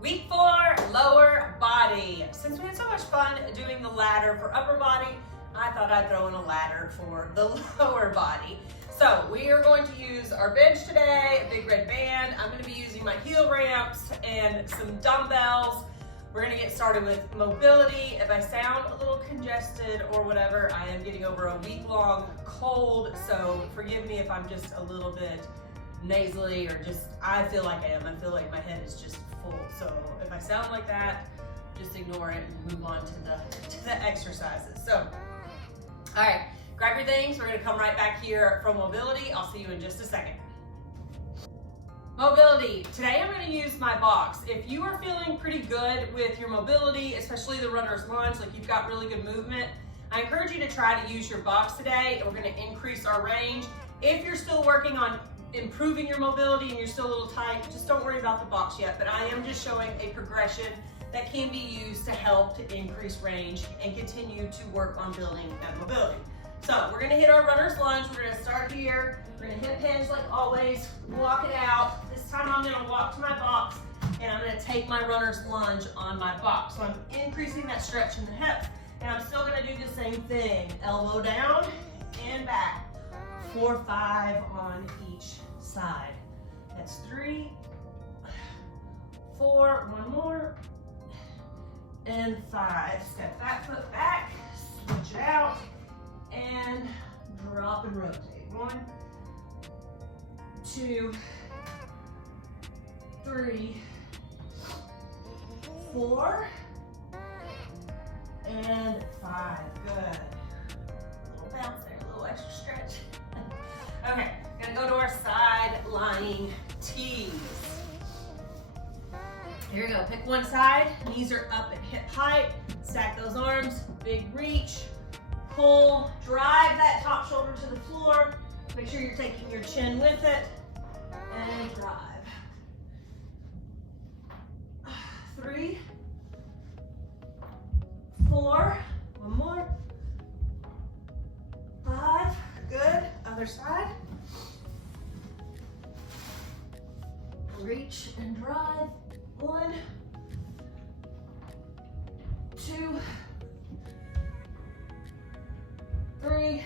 Week 4, lower body. Since we had so much fun doing the ladder for upper body, I thought I'd throw in a ladder for the lower body. So we are going to use our bench today, a big red band. I'm going to be using my heel ramps and some dumbbells. We're going to get started with mobility. If I sound a little congested or whatever, I am getting over a week-long cold, so forgive me if I'm just a little bit nasally or just, I feel like I am. I feel like my head is just full. So if I sound like that, just ignore it and move on to the exercises. So, all right, grab your things. We're gonna come right back here from mobility. I'll see you in just a second. Mobility. Today I'm gonna use my box. If you are feeling pretty good with your mobility, especially the runner's lunge, like you've got really good movement, I encourage you to try to use your box today. We're gonna increase our range. If you're still working on improving your mobility and you're still a little tight, just don't worry about the box yet, but I am just showing a progression that can be used to help to increase range and continue to work on building that mobility. So we're gonna hit our runner's lunge. We're gonna start here. We're gonna hip hinge like always, walk it out. This time I'm gonna walk to my box and I'm gonna take my runner's lunge on my box. So I'm increasing that stretch in the hips, and I'm still gonna do the same thing. Elbow down and back. 4, 5 on each side. That's 3, 4, one more, and 5. Step that foot back, switch it out, and drop and rotate. 1, 2, 3, 4, and 5. Good. A little bounce there, a little extra stretch. Okay, gonna go to our side lying tees. Here we go, pick one side, knees are up at hip height, stack those arms, big reach, pull, drive that top shoulder to the floor, make sure you're taking your chin with it, and drive. 3, 4, one more, 5, good, other side. Reach and drive. 1, 2, 3,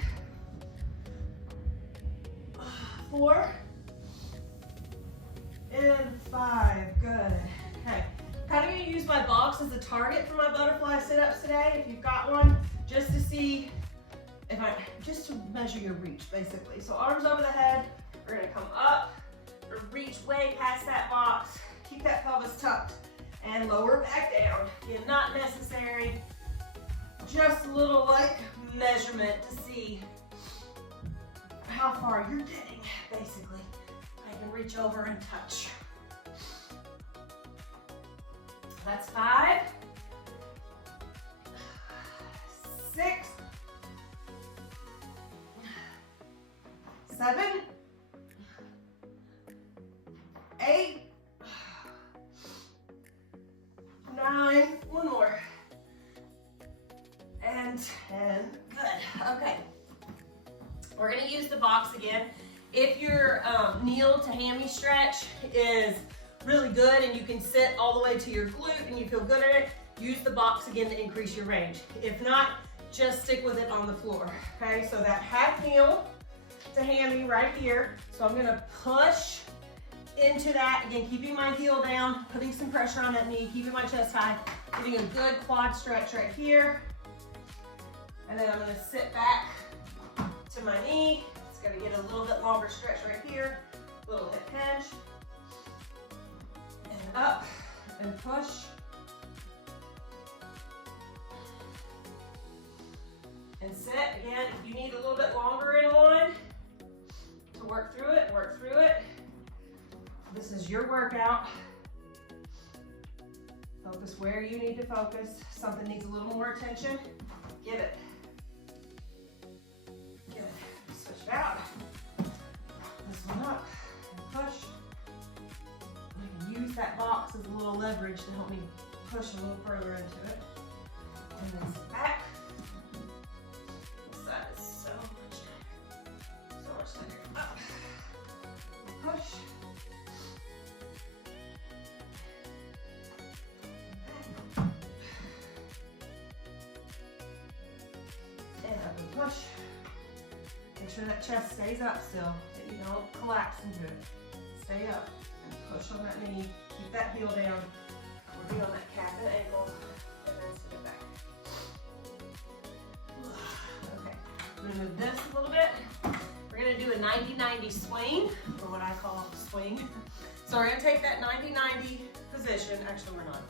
4, and 5. Good. Okay. Kind of going to use my box as a target for my butterfly sit-ups today, if you've got one, just to see if just to measure your reach, basically. So arms over the head. We're going to come up, reach way past that box. Keep that pelvis tucked and lower back down. Again, not necessary, just a little like measurement to see how far you're getting, basically. I can reach over and touch. That's 5, 6, 7, 8, 9, one more, and 10. Good. Okay. We're going to use the box again. If your kneel to hammy stretch is really good and you can sit all the way to your glute and you feel good at it, use the box again to increase your range. If not, just stick with it on the floor. Okay, so that half kneel to hammy right here. So I'm going to push into that, again, keeping my heel down, putting some pressure on that knee, keeping my chest high, getting a good quad stretch right here. And then I'm gonna sit back to my knee. It's gonna get a little bit longer stretch right here, little hip hinge. And up and push. And sit. Again, if you need a little bit longer in one to work through it, work through it. This is your workout. Focus where you need to focus. Something needs a little more attention, give it. Good. Switch it out. This one up and push. I can use that box as a little leverage to help me push a little further into it. And then sit back. This side is so much tighter. So much tighter. Up. Push. sure that chest stays up still, that you don't collapse into it. Stay up and push on that knee. Keep that heel down. Working on that calf and ankle, and then sit it back. Okay, I'm gonna move this a little bit. We're gonna do a 90-90 swing, or what I call swing. So we're gonna take that 90-90 position. Actually, we're not.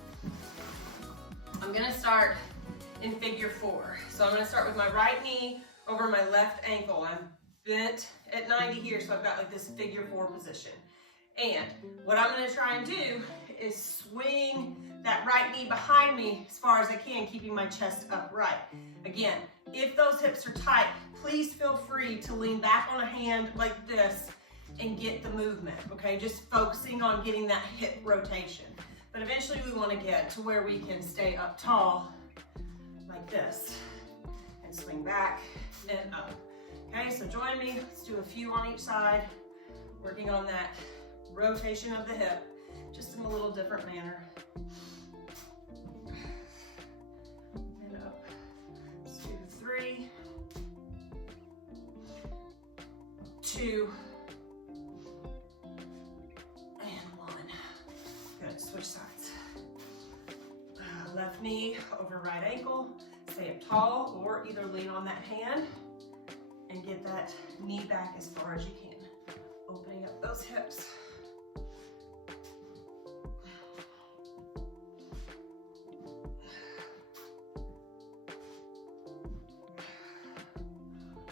I'm gonna start in figure 4. So I'm gonna start with my right knee over my left ankle. I'm bent at 90 here, so I've got like this figure 4 position. And what I'm gonna try and do is swing that right knee behind me as far as I can, keeping my chest upright. Again, if those hips are tight, please feel free to lean back on a hand like this and get the movement, okay? Just focusing on getting that hip rotation. But eventually we wanna get to where we can stay up tall like this and swing back and up. Okay, so join me. Let's do a few on each side, working on that rotation of the hip, just in a little different manner. And up. Let's do 3, 2, and 1. Good, switch sides. Left knee over right ankle. Stay up tall, or either lean on that hand and get that knee back as far as you can. Opening up those hips.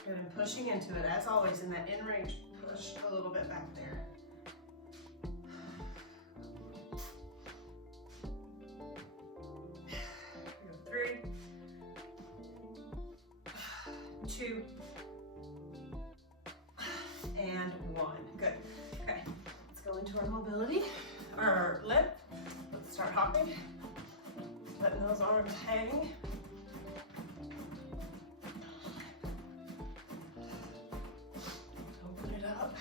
Good, and pushing into it, as always, in that in-range push a little bit back there. 3, 2, and 1. Good. Okay, let's go into our mobility, our lift. Let's start hopping, letting those arms hang. Open it up.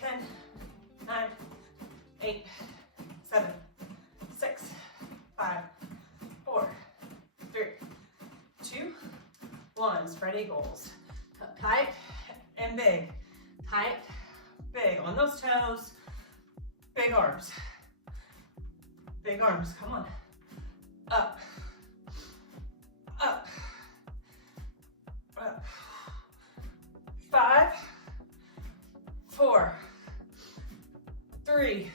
10, 9, 8, 7, 6, 5, 4, 3, 2, 1. Spread eagles. Tight and big. Tight, big. On those toes. Big arms. Big arms. Come on. Up. Up. Up. 5, 4, 3,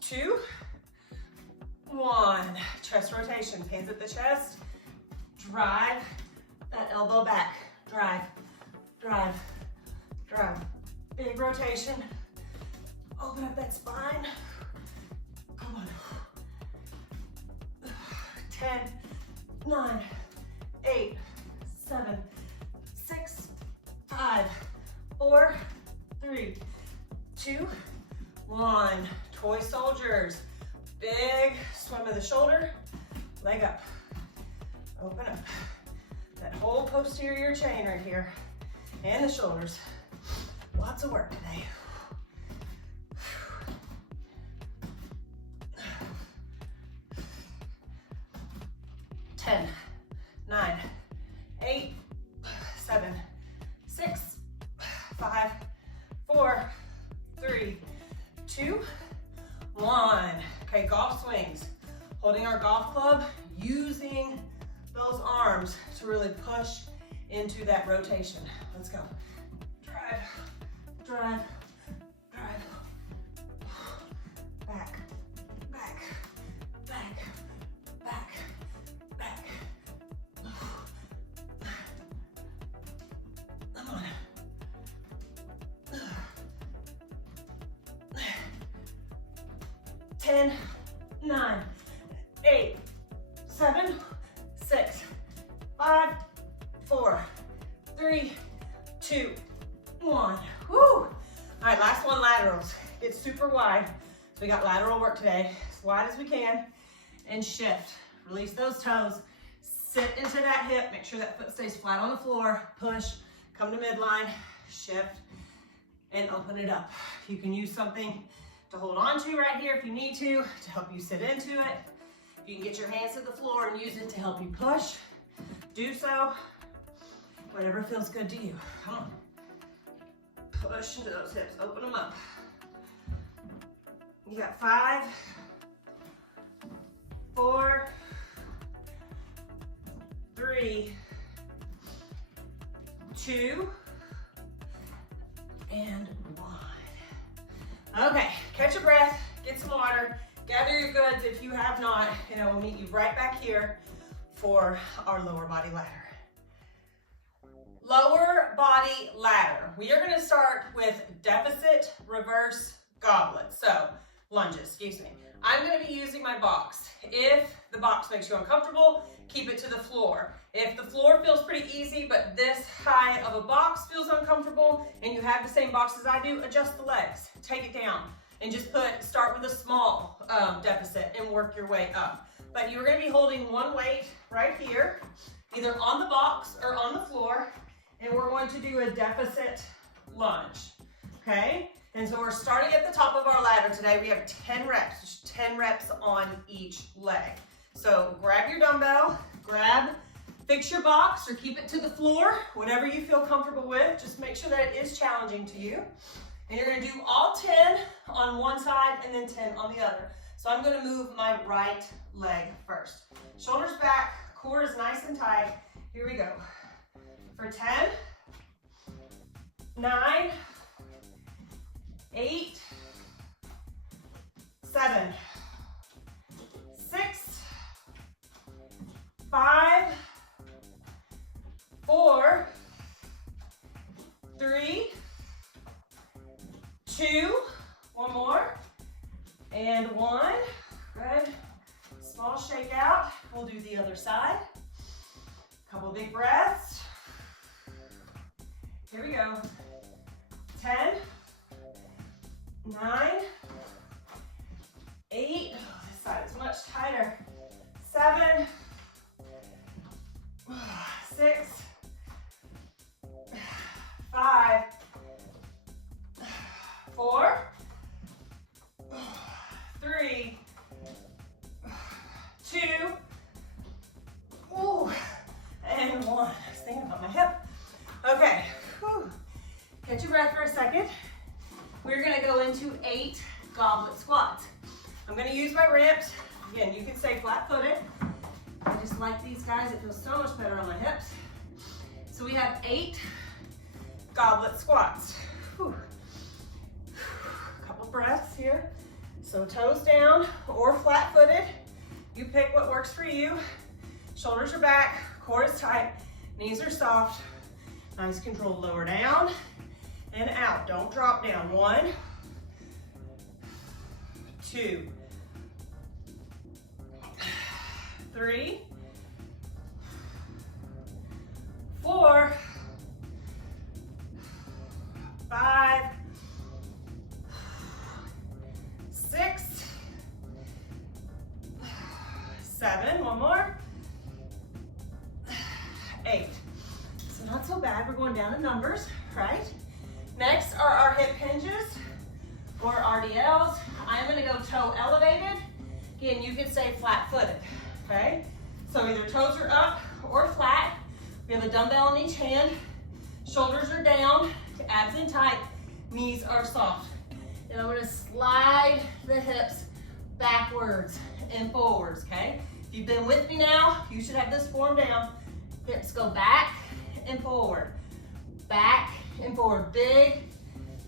2, 1. Chest rotation. Hands at the chest. Drive that elbow back. Drive, drive, drive. Big rotation. Open up that spine. Come on. 10, 9, 8, 7, 6, 5, 4, 3, 2, 1. Toy soldiers. Big swim of the shoulder. Leg up. Open up. That whole posterior chain right here. And the shoulders. Lots of work today. 10, 9, 8, 7, 6, 5, 4, 3, 2, 1. Okay, golf swings. Holding our golf club, using those arms to really push into that rotation. Let's go. Drive, drive, drive. Back, back, back, back, back. Come on. 10, 9, 8, 7, 6, 5, 4, 3, 2, 1. Woo! All right, last one, laterals. Get super wide. So we got lateral work today, as wide as we can, and shift. Release those toes. Sit into that hip. Make sure that foot stays flat on the floor. Push, come to midline, shift, and open it up. You can use something to hold on to right here if you need to help you sit into it. You can get your hands to the floor and use it to help you push. Do so, whatever feels good to you. Come on. Push into those hips, open them up. You got 5, 4, 3, 2, and 1. Okay, catch your breath, get some water, gather your goods if you have not, and I will meet you right back here for our lower body ladder. Lower body ladder. We are gonna start with deficit reverse goblet. So, lunges, excuse me. I'm gonna be using my box. If the box makes you uncomfortable, keep it to the floor. If the floor feels pretty easy, but this high of a box feels uncomfortable, and you have the same box as I do, adjust the legs, take it down, and just start with a small deficit and work your way up. But you're gonna be holding one weight right here, either on the box or on the floor, and we're going to do a deficit lunge, okay? And so we're starting at the top of our ladder today. We have 10 reps, just 10 reps on each leg. So grab your dumbbell, fix your box or keep it to the floor, whatever you feel comfortable with. Just make sure that it is challenging to you. And you're gonna do all 10 on one side and then 10 on the other. So I'm gonna move my right leg first. Shoulders back, core is nice and tight. Here we go. For 10, 9, 8, 7, 6, 5, 4, 3, 2, one more, and 1. Good. Small shake out. We'll do the other side. Couple big breaths. Here we go. 10, 9, 8, this side is much tighter. 7, 6, 5, 4, 3, 2, and 1. I was thinking about my hip. Okay, catch your breath for a second. We're gonna go into 8 goblet squats. I'm gonna use my ramps. Again, you can stay flat-footed. I just like these guys. It feels so much better on my hips. So we have 8 goblet squats. Couple breaths here. So toes down or flat-footed. You pick what works for you. Shoulders are back, core is tight, knees are soft. Nice control, lower down and out. Don't drop down. 1, 2, 3, 4, 5, 6, 7, one more, 8. So not so bad, we're going down in numbers, right? Next are our hip hinges or RDLs. I'm gonna go toe elevated. Again, you can stay flat-footed, okay? So either toes are up or flat. We have a dumbbell in each hand. Shoulders are down, abs in tight, knees are soft. And I'm gonna slide the hips backwards and forwards, okay? If you've been with me now, you should have this form down. Hips go back and forward, back and forward. Big,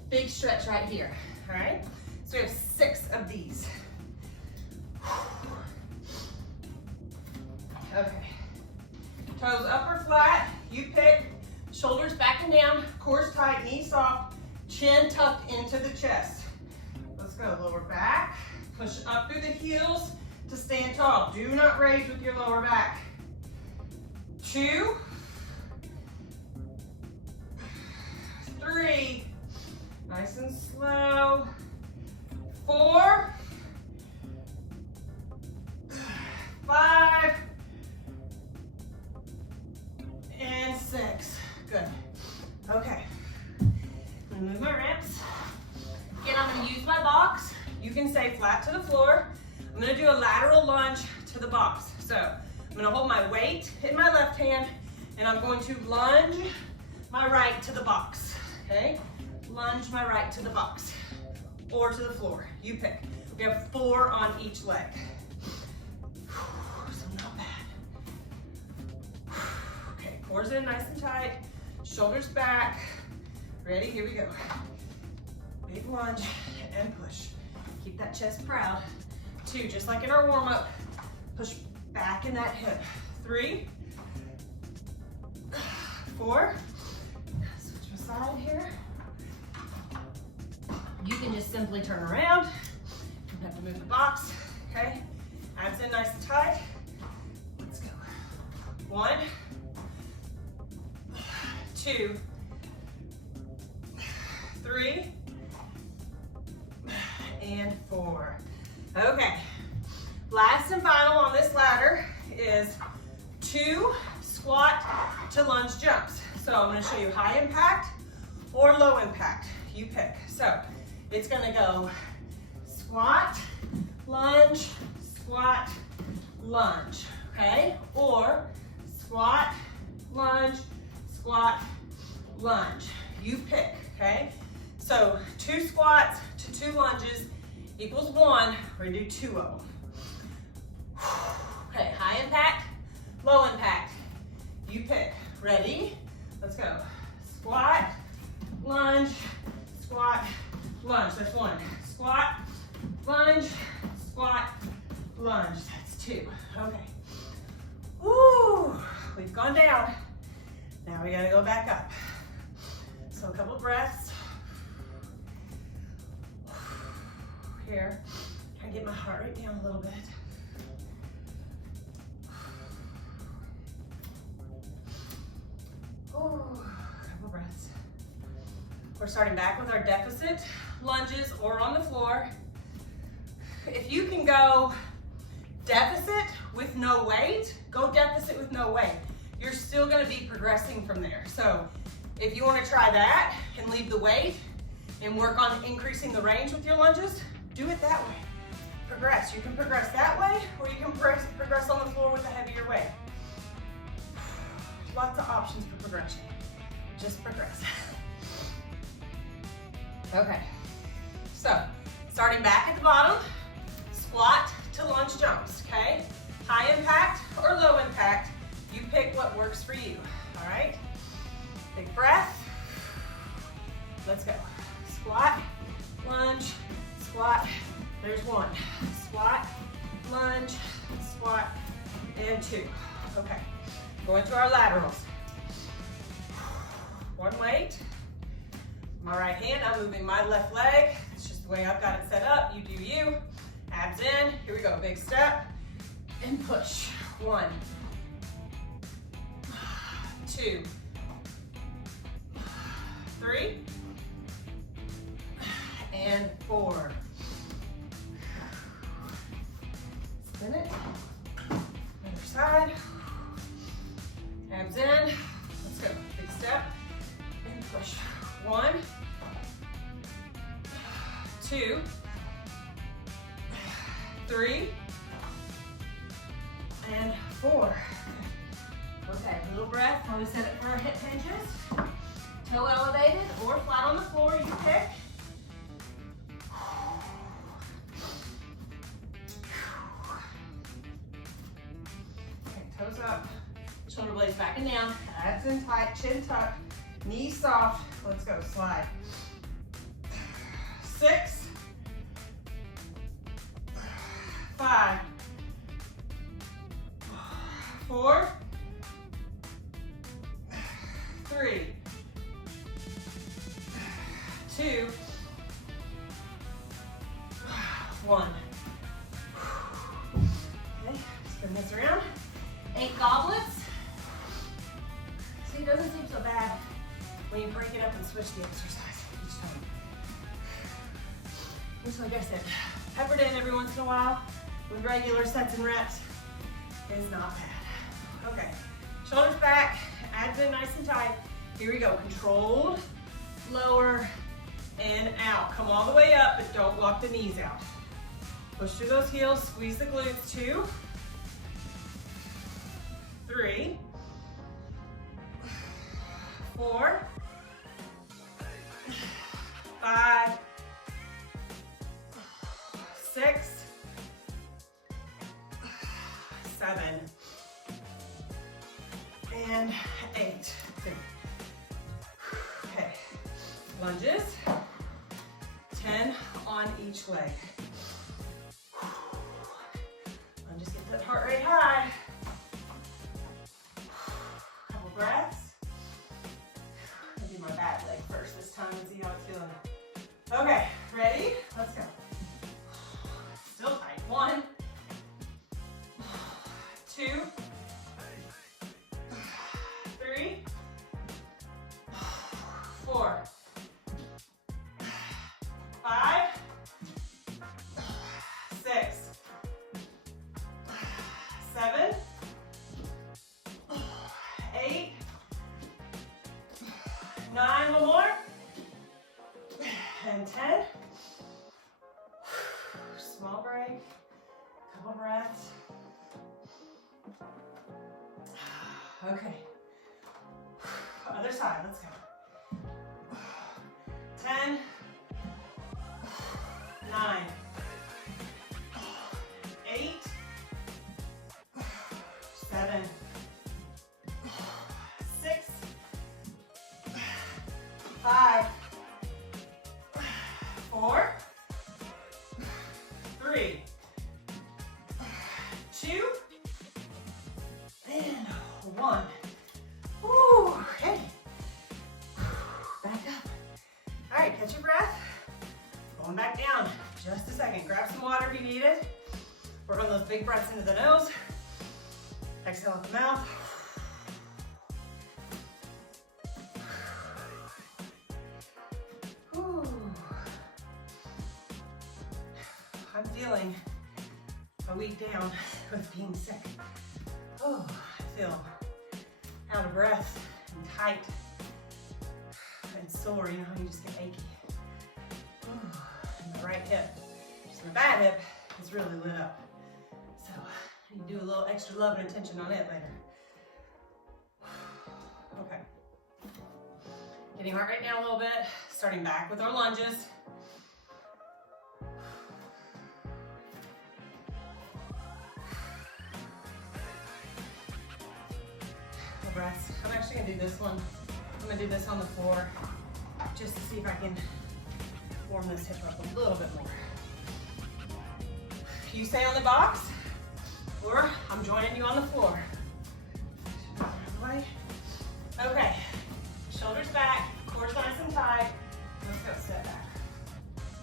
big stretch right here, all right? So we have 6 of these. Okay, toes up or flat, you pick. Shoulders back and down, core's tight, knees soft, chin tucked into the chest. Let's go, lower back, push up through the heels to stand tall. Do not raise with your lower back. 2, 3, nice and slow. 4, 5, and 6. Good. Okay. I'm gonna move my ramps. Again, I'm gonna use my box. You can stay flat to the floor. I'm gonna do a lateral lunge to the box. So I'm gonna hold my weight in my left hand and I'm going to lunge my right to the box, okay? Lunge my right to the box or to the floor, you pick. We have 4 on each leg. So not bad. Okay, cores in nice and tight, shoulders back. Ready, here we go. Big lunge and push. Keep that chest proud. 2, just like in our warm-up, push back in that hip. 3, 4, switch my side here. You can just simply turn around. You don't have to move the box, okay? Abs in nice and tight. Let's go. 1, 2, 3, and 4. Okay, last and final on this ladder is 2 squat to lunge jumps. So I'm gonna show you high impact or low impact, you pick. So it's gonna go squat, lunge, okay? Or squat, lunge, you pick, okay? So 2 squats to 2 lunges equals 1. We're gonna do 2 of them. Okay, high impact, low impact. You pick. Ready? Let's go. Squat, lunge, That's 1. Squat, lunge, That's 2. Okay. Woo! We've gone down. Now we gotta go back up. So a couple breaths. Here. Try to get my heart rate down a little bit. Couple breaths. We're starting back with our deficit lunges or on the floor. If you can go deficit with no weight, go deficit with no weight. You're still gonna be progressing from there. So if you wanna try that and leave the weight and work on increasing the range with your lunges, do it that way. Progress. You can progress that way or you can progress on the floor with a heavier weight. Lots of options for progression. Just progress. Okay, so starting back at the bottom, squat to lunge jumps, okay? High impact or low impact, you pick what works for you, all right? Big breath. Let's go. Squat, lunge, squat. There's 1. Squat, lunge, and 2. Okay, going to our laterals. 1 weight. My right hand, I'm moving my left leg. It's just the way I've got it set up. You do you. Abs in. Here we go. Big step. And push. 1, 2, 3, and 4. Spin it. Other side. Abs in. Let's go. Big step. And push. 1, 2, 3, and 4. Okay, a little breath while we set it for our hip hinges. Toe elevated or flat on the floor, you pick. Okay, toes up, shoulder blades back and down, abs in tight, chin tucked, knees soft. Let's go, slide. 6, 5, 4, 3, 2, 1. Okay, spin this around. 8 goblets. See, it doesn't seem so bad when you break it up and switch the exercise each time. Just like I said, peppered in every once in a while with regular sets and reps is not bad. Okay, shoulders back, abs in nice and tight. Here we go, controlled, lower, and out. Come all the way up, but don't lock the knees out. Push through those heels, squeeze the glutes. 2, 3, 4, 5, 6, 7, and 8. Good. Okay, lunges, 10 on each leg. Lunges, get that heart rate high. Couple breaths. I'll do my bad leg first this time and see how it's feeling. Okay, ready? Let's go. Still tight. 1, 2, 3, 4, 5, 6, 7, 8, 9, one more, and 10. Small break, couple breaths. Okay. Other side, let's go. 10, 9, 8, 7, 6, 5, 4, 3, 2, and 1. Woo, okay. Back up. All right, catch your breath. Going back down. Just a second. Grab some water if you need it. Work on those big breaths into the nose. Exhale out the mouth. Whew. I'm feeling a week down with being sick. Oh, I feel out of breath and tight and sore. You know how you just get achy. Oh, and my right hip, just my bad hip, is really lit up. So I need to do a little extra love and attention on it later. Okay. Getting heart rate down a little bit, starting back with our lunges. Breaths. I'm actually gonna do this one. I'm gonna do this on the floor just to see if I can warm this hip up a little bit more. You stay on the box, or I'm joining you on the floor. Okay, shoulders back, core's nice and tight. Let's go step back.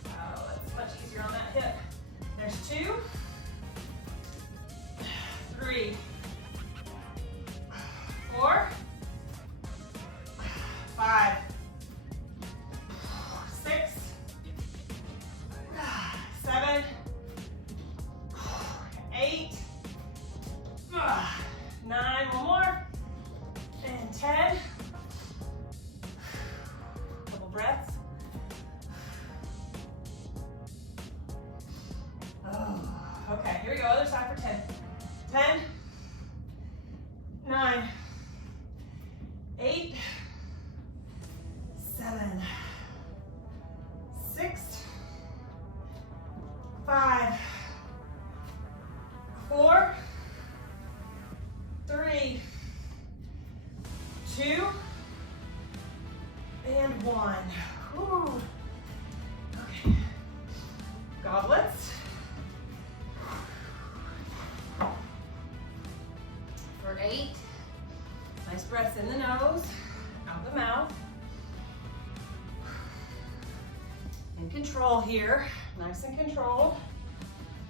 Oh, that's much easier on that hip. There's 2, 3, 4, 5, 6, 7, 8, 9, one more, and 10. Couple breaths. Oh, okay, here we go, other side for 10. 10, 9, 8, 7, 6, 5, 4, 3, 2, and 1. Whew. Okay. Goblets. For 8. Nice breaths in the nose, out the mouth. In control here, nice and controlled.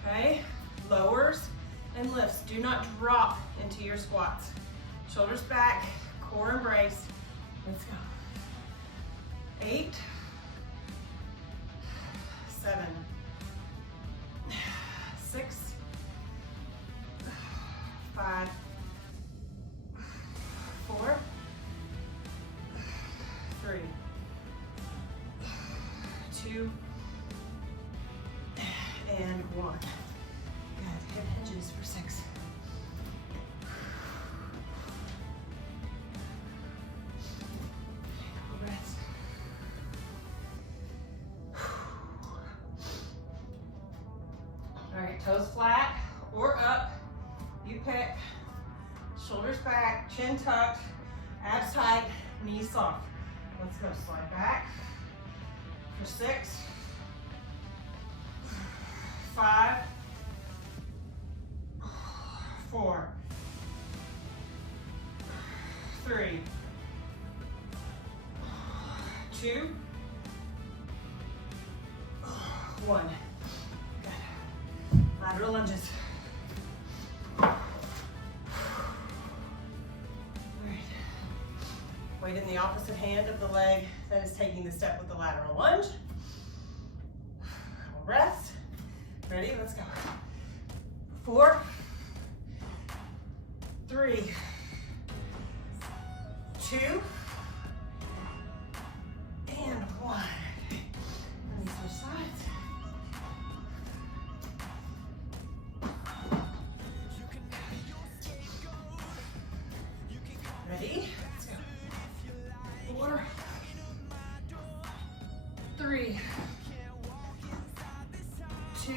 Okay, lowers and lifts. Do not drop into your squats. Shoulders back, core embrace. Let's go. 8, 7, 6, 5, 4, 3, 2, and 1. Good, hip hinges for 6. Couple breaths. All right, toes flat or up. You pick. Shoulders back, chin tucked, abs tight, knees soft. Let's go, slide back for 6, 5, 4, 3, 2, 1. Good. Lateral lunges. Weight in the opposite hand of the leg that is taking the step with the lateral lunge. Rest. Ready? Let's go. 4, 3, 2, and 1. Let me switch sides. Ready? 4, 3, 2,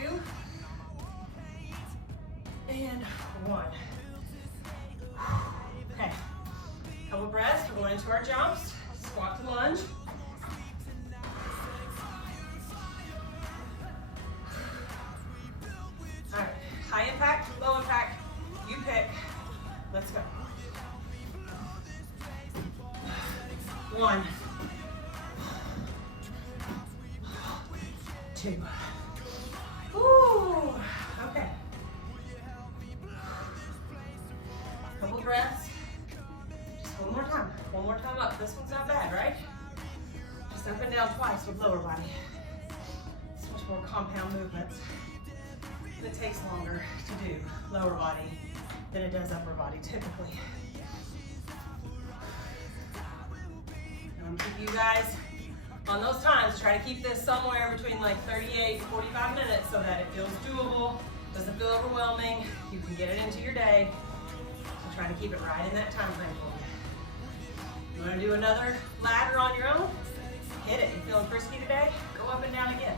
and 1. Okay, couple breaths. We're going into our jumps. Squat to lunge. All right, high impact, low impact. You pick. Let's go. 1, 2. Woo. Okay. Couple breaths. Just one more time. One more time up. This one's not bad, right? Just up and down twice with lower body. It's much more compound movements. And it takes longer to do lower body than it does upper body typically. Keep you guys on those times. Try to keep this somewhere between like 38 to 45 minutes so that it feels doable, doesn't feel overwhelming. You can get it into your day. So try to keep it right in that time frame for you. You want to do another ladder on your own? Hit it. You feeling frisky today? Go up and down again.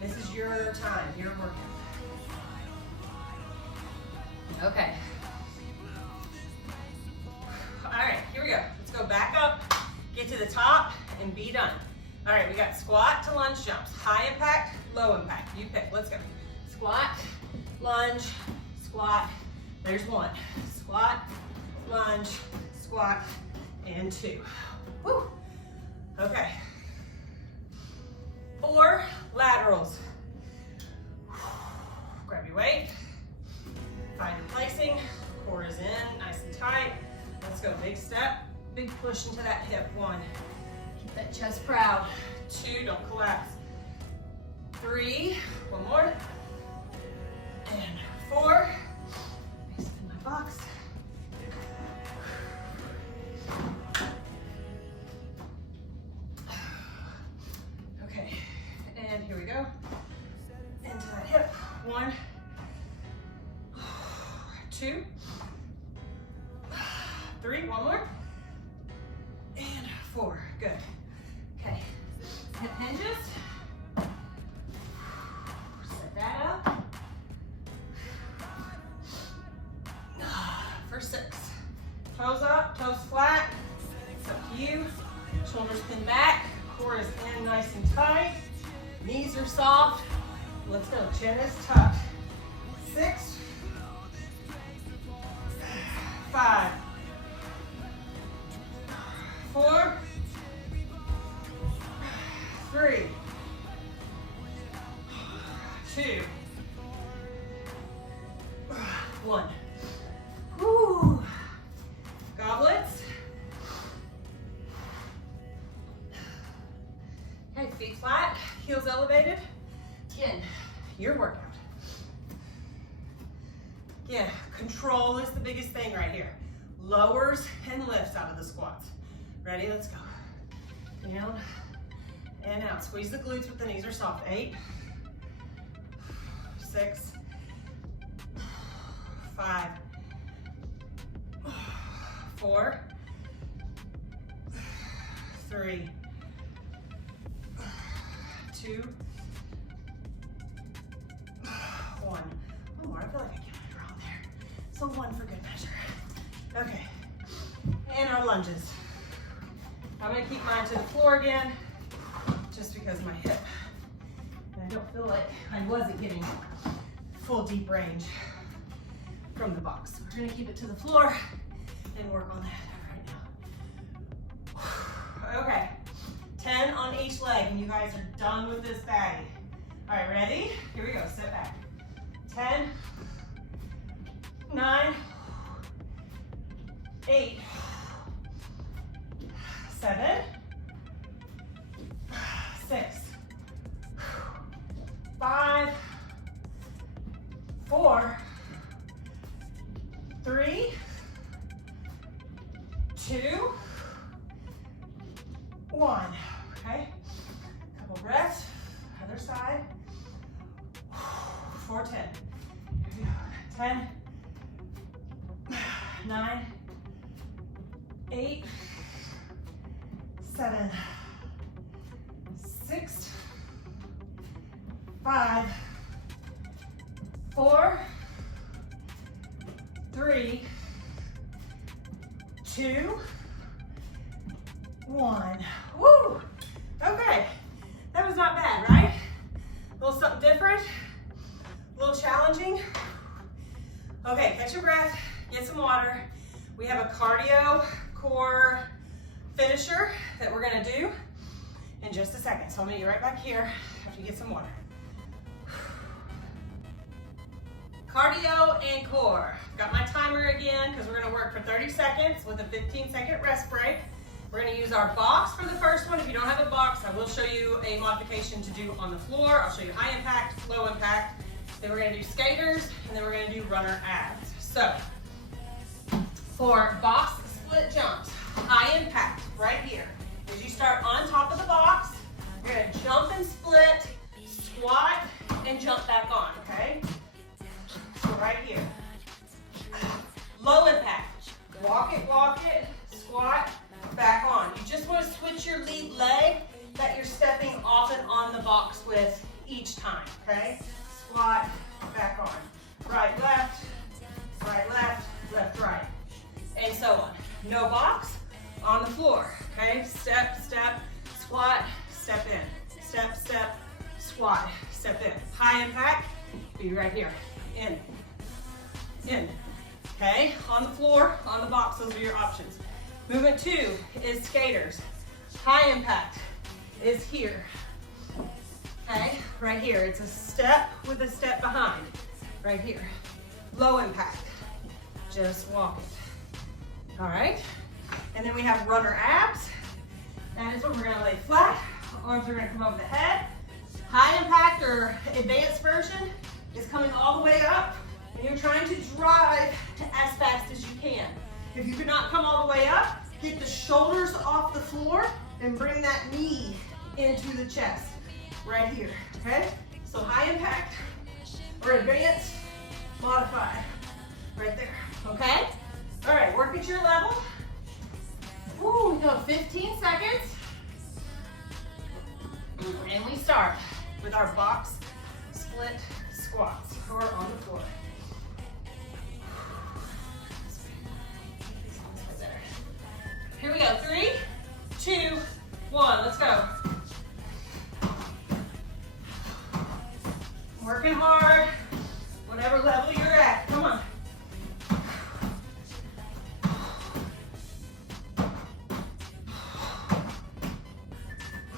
This is your time, your workout. Okay. All right, here we go. Let's go back up. Get to the top and be done. All right, we got squat to lunge jumps. High impact, low impact. You pick, let's go. Squat, lunge, squat. There's 1. Squat, lunge, squat, and 2. Woo. Okay. 4 laterals. Grab your weight. Find your placing. Core is in, nice and tight. Let's go, big step. Big push into that hip. 1. Keep that chest proud. 2, don't collapse. 3, one more. And 4. Let me spin my box. Okay, and here we go. Into that hip. 1, 2, 3, one more. And 4, good. Okay, hip hinges. Set that up. For 6. Toes up, toes flat. It's up to you. Shoulders pin back. Core is in nice and tight. Knees are soft. Let's go, chin is tucked. 6, 5, 4, 3, 2, 1. Woo. Goblets. Okay, feet flat, heels elevated. Again, your workout. Again, control is the biggest thing right here. Lowers and lifts out of the squats. Ready? Let's go. Down and out. Squeeze the glutes, but the knees are soft. 8, 6, 5, 4, 3, 2, 1. One more. I feel like I can't wrong there. So 1 for good measure. Okay. And our lunges. I'm going to keep mine to the floor again, just because of my hip. And I don't feel like I wasn't getting full deep range from the box. So we're going to keep it to the floor and work on that right now. Okay. 10 on each leg, and you guys are done with this baddie. All right, ready? Here we go, step back. 10, 9, 8, 7, 6, 5, 4, 3, 2, 1. Okay, couple breaths, other side. 4, 10. 10, 9, 8, 7, 6, 5, 4, 3, 2, 1. Woo! Okay, that was not bad, right? A little something different, a little challenging. Okay, catch your breath, get some water. We have a cardio core finisher that we're gonna do in just a second. So I'm gonna get right back here after you get some water. Cardio and core. Got my timer again because we're gonna work for 30 seconds with a 15-second rest break. We're gonna use our box for the first one. If you don't have a box, I will show you a modification to do on the floor. I'll show you high impact, low impact. Then we're gonna do skaters, and then we're gonna do runner abs. So, for box split jumps, high impact, right here. As you start on top of the box, you're gonna jump and split, squat, and jump back on, okay? So right here. Low impact, walk it, squat, back on. You just wanna switch your lead leg that you're stepping off and on the box with each time, okay? Squat, back on. Right, left, left, right. And so on. No box, on the floor, okay? Step, step, squat, step in. Step, step, squat, step in. High impact, be right here. In, okay? On the floor, on the box, those are your options. Movement 2 is skaters. High impact is here. Okay, right here. It's a step with a step behind. Right here. Low impact. Just walk it. All right. And then we have runner abs. That is when we're gonna lay flat. Arms are gonna come over the head. High impact or advanced version is coming all the way up, and you're trying to drive as fast as you can. If you cannot come all the way up, get the shoulders off the floor and bring that knee into the chest. Right here, okay? So high impact or advanced, modify, right there, okay? All right, work at your level. Woo, we go 15 seconds. And we start with our box split squats or on the floor. Here we go, 3, 2, 1, let's go. Working hard, whatever level you're at, come on.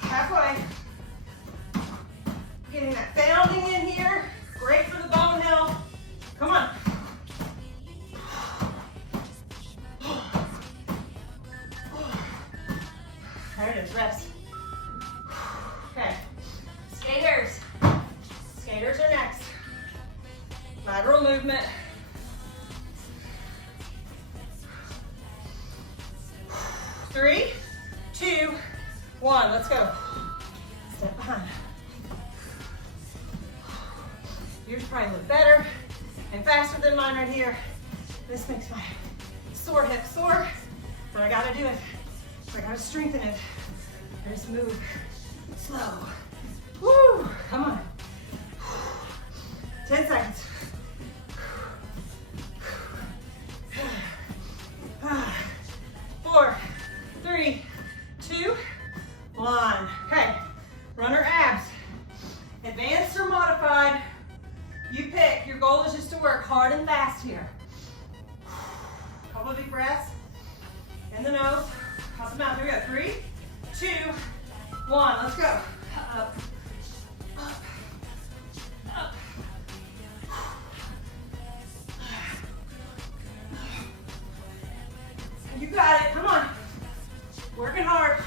Halfway. Getting that founding in here, great for the bone health. Come on. There it is, rest. Okay, skaters. Skaters are next. Lateral movement. Three, 2, 1, let's go. Step behind. Yours probably look better and faster than mine right here. This makes my sore hip sore, but I gotta do it. So I gotta strengthen it. I just move slow. Woo, come on. 10 seconds. 4, 3, 2, 1. Okay, runner abs. Advanced or modified, you pick. Your goal is just to work hard and fast here. Couple of deep breaths. In the nose, out the mouth. Here we go. 3, 2, 1. Let's go. Up, up, up. You got it. Come on. Working hard.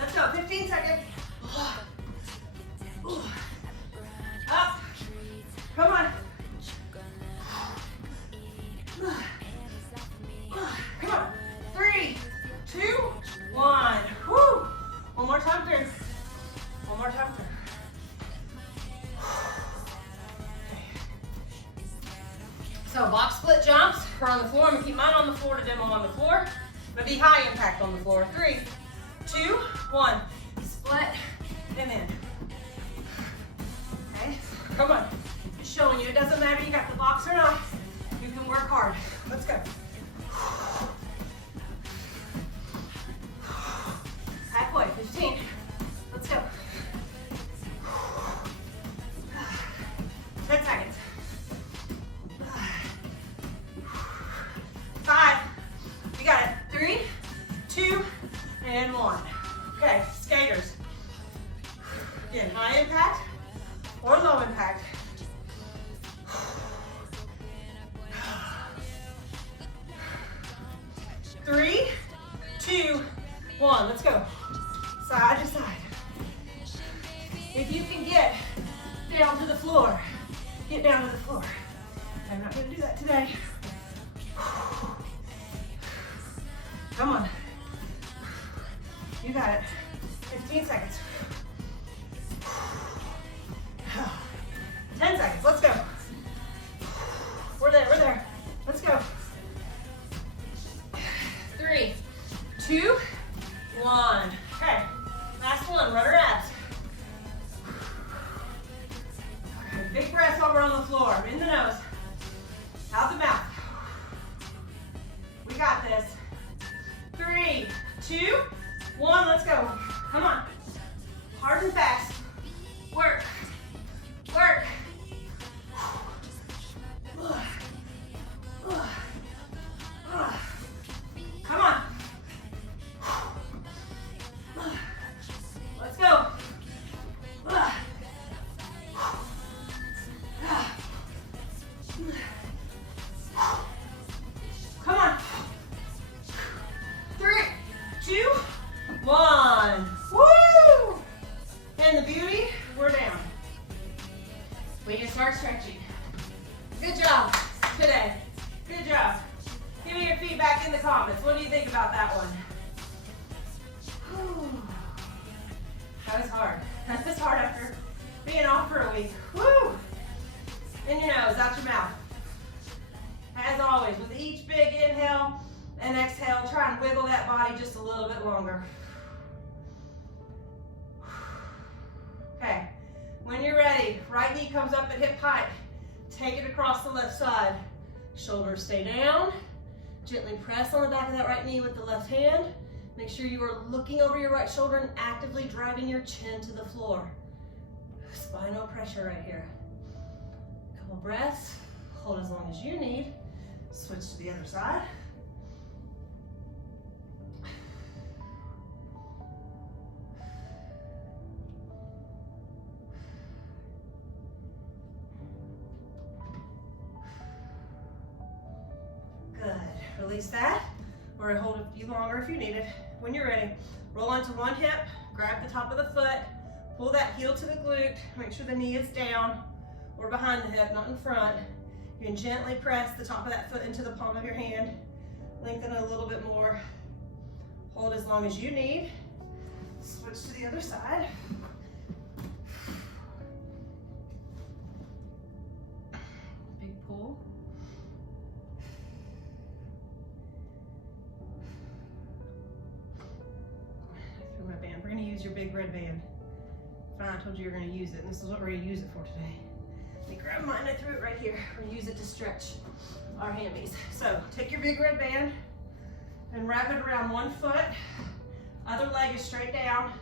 Let's go. 15 seconds. Up. Come on. Come on. 3, 2, 1. Woo. One more time through. One more time through. Okay. So box split jumps are on the floor. I'm gonna keep mine on the floor to demo on the floor. But be high impact on the floor. 3, 2, 1. Split and in. Okay. Come on. Just showing you. It doesn't matter you got the box or not. You can work hard. Let's go. Halfway, 15. Let's go. 10 seconds. 5. We got it. 3, 2, and 1. Okay, skaters. Again, high impact or low impact. 3, 2, 1. Let's go. Side to side. If you can get down to the floor, get down to the floor. I'm not going to do that today. Come on. You got it. 15 seconds. 10 seconds. Let's go. We're there. We're there. Let's go. 3, 2, 1. Okay. Last one. Runner abs. Okay. Big breaths while we're on the floor. In the nose. Out the mouth. We got this. 3, 2, 1. Let's go. Come on. Hard and fast. Work. Work. Come on. Let's go. Come on. 3, 2, 1. Woo! And the beauty, we're down. We can start stretching. Good job today. Good job. Give me your feedback in the comments. What do you think about that one? Whew. That was hard. That was hard after being off for a week. Woo! In your nose, out your mouth. As always, with each big inhale and exhale, try and wiggle that body just a little bit longer. Okay, when you're ready, right knee comes up at hip height. Take it across the left side. Shoulders stay down. Gently press on the back of that right knee with the left hand. Make sure you are looking over your right shoulder and actively driving your chin to the floor. Spinal pressure right here. Couple breaths. Hold as long as you need. Switch to the other side. Good. Release that, or hold a few longer if you need it. When you're ready, roll onto one hip, grab the top of the foot, pull that heel to the glute, make sure the knee is down or behind the hip, not in front. You can gently press the top of that foot into the palm of your hand, lengthen it a little bit more. Hold as long as you need. Switch to the other side. your big red band. Fine, I told you were gonna use it, and this is what we're gonna use it for today. Let me grab mine, I threw it right here. We're gonna use it to stretch our hammies. So take your big red band and wrap it around one foot. Other leg is straight down.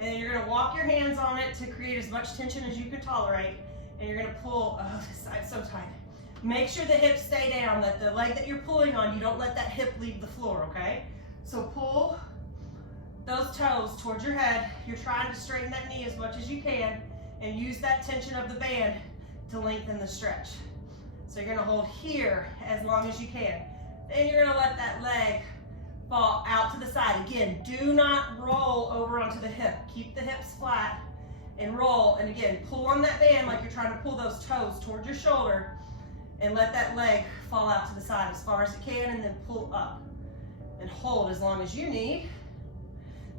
And then you're gonna walk your hands on it to create as much tension as you can tolerate. And you're gonna pull, oh, this side's so tight. Make sure the hips stay down, that the leg that you're pulling on, you don't let that hip leave the floor, okay? So pull those toes towards your head. You're trying to straighten that knee as much as you can and use that tension of the band to lengthen the stretch. So you're gonna hold here as long as you can. Then you're gonna let that leg fall out to the side. Again, do not roll over onto the hip. Keep the hips flat and roll. And again, pull on that band like you're trying to pull those toes towards your shoulder and let that leg fall out to the side as far as it can, and then pull up and hold as long as you need.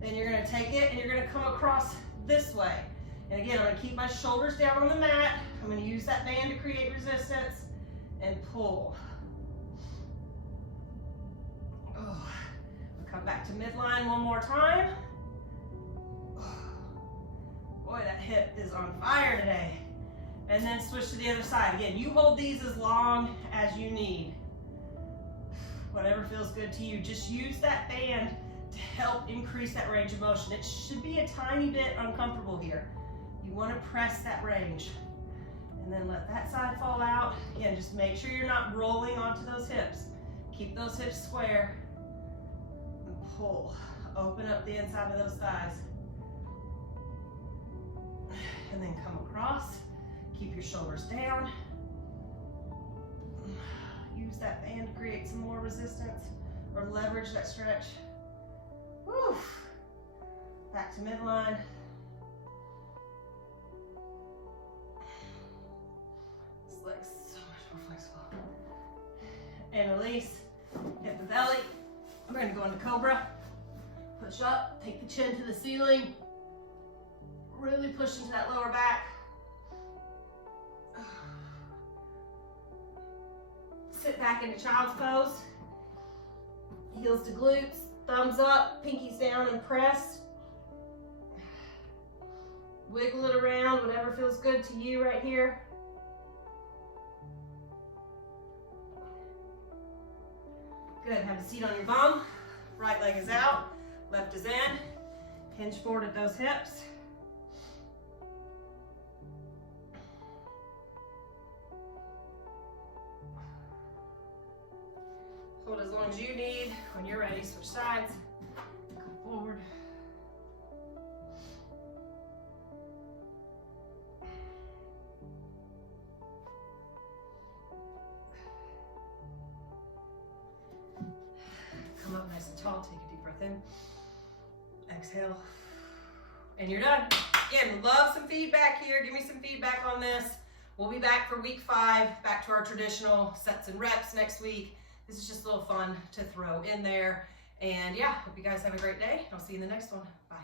Then you're gonna take it and you're gonna come across this way. And again, I'm gonna keep my shoulders down on the mat. I'm gonna use that band to create resistance and pull. Oh. Come back to midline one more time. Boy, that hip is on fire today. And then switch to the other side. Again, you hold these as long as you need. Whatever feels good to you. Just use that band to help increase that range of motion. It should be a tiny bit uncomfortable here. You want to press that range. And then let that side fall out. Again, just make sure you're not rolling onto those hips. Keep those hips square. And pull. Open up the inside of those thighs. And then come across. Keep your shoulders down. Use that band to create some more resistance or leverage that stretch. Woo. Back to midline. This leg's so much more flexible. And release. Hit the belly. We're going to go into cobra. Push up. Take the chin to the ceiling. Really push into that lower back. Sit back into child's pose. Heels to glutes, thumbs up, pinkies down and pressed. Wiggle it around, whatever feels good to you right here. Good, have a seat on your bum. Right leg is out, left is in. Hinge forward at those hips. Hold as long as you need. When you're ready, switch sides. Come forward. Come up nice and tall. Take a deep breath in. Exhale. And you're done. Again, love some feedback here. Give me some feedback on this. We'll be back for week 5, back to our traditional sets and reps next week. This is just a little fun to throw in there. And yeah, hope you guys have a great day. I'll see you in the next one. Bye.